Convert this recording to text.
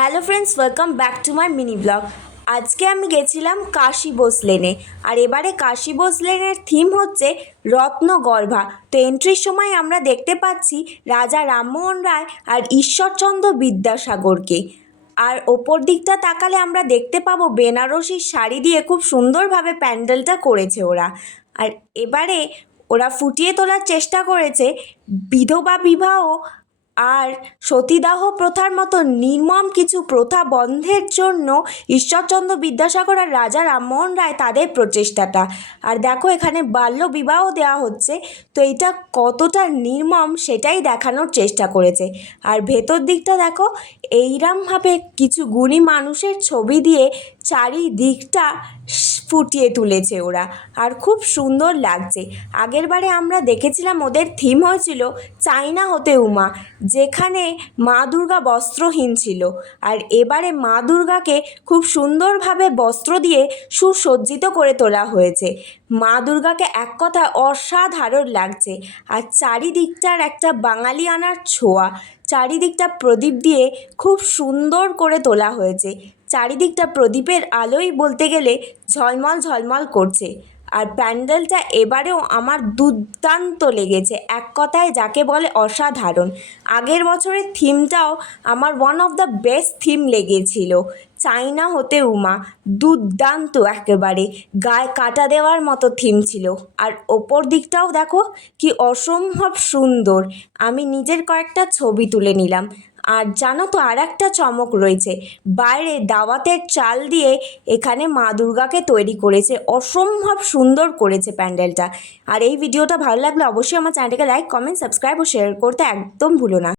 Hello friends welcome back to my mini blog আজকে আমি গেছিলাম কাশী লেনে। আর এবারে কাশী লেনের থিম হচ্ছে রত্নগর্ভা। তো এন্ট্রির সময় আমরা দেখতে পাচ্ছি রাজা রামমোহন রায় আর ঈশ্বরচন্দ্র বিদ্যাসাগরকে। আর ওপর দিকটা তাকালে আমরা দেখতে পাবো বেনারসির শাড়ি দিয়ে খুব সুন্দরভাবে প্যান্ডেলটা করেছে ওরা। আর এবারে ওরা ফুটিয়ে তোলার চেষ্টা করেছে বিধবা বিবাহ আর সতীদাহ প্রথার মতো নির্মম কিছু প্রথা বন্ধের জন্য ঈশ্বরচন্দ্র বিদ্যাসাগর আর রাজা রামমোহন রায় তাদের প্রচেষ্টাটা। আর দেখো এখানে বাল্য বিবাহ দেওয়া হচ্ছে, তো এটা কতটা নির্মম সেটাই দেখানোর চেষ্টা করেছে। আর ভেতর দিকটা দেখো, এইরমভাবে কিছু গুণী মানুষের ছবি দিয়ে চারিদিকটা ফুটিয়ে তুলেছে ওরা, আর খুব সুন্দর লাগছে। আগেরবারে আমরা দেখেছিলাম ওদের থিম হয়েছিল, চাইনা হতে উমা। যেখানে মা দুর্গা বস্ত্রহীন ছিল। আর এবারে মা দুর্গাকে খুব সুন্দরভাবে বস্ত্র দিয়ে সুসজ্জিত করে তোলা হয়েছে। মা দুর্গাকে এক কথায় অসাধারণ লাগছে। আর চারিদিকটার একটা বাঙালিয়ানার ছোঁয়া, চারিদিকটা প্রদীপ দিয়ে খুব সুন্দর করে তোলা হয়েছে। চারিদিকটা প্রদীপের আলোই বলতে গেলে ঝলমল ঝলমল করছে। আর প্যান্ডেলটা এবারেও আমার দুর্দান্ত লেগেছে। এক কথায় যাকে বলে অসাধারণ। আগের বছরের থিমটাও আমার one of the best theme লেগেছিল। চাইনা হতে উমা, দুর্দান্ত একেবারে। গায়ে কাটা দেওয়ার মতো থিম ছিল। আর ওপর দিকটাও দেখো, কি অসম্ভব সুন্দর। আমি নিজের কয়েকটা ছবি তুলে নিলাম। আর জানো তো আর একটা চমক রয়েছে। বাইরে দাওয়াতের চাল দিয়ে এখানে মা দুর্গাকে তৈরি করেছে, অসম্ভব সুন্দর করেছে প্যান্ডেলটা। আর এই ভিডিওটা ভালো লাগলে অবশ্যই আমার চ্যানেলটাকে লাইক কমেন্ট সাবস্ক্রাইব ও শেয়ার করতে একদম ভুলো না।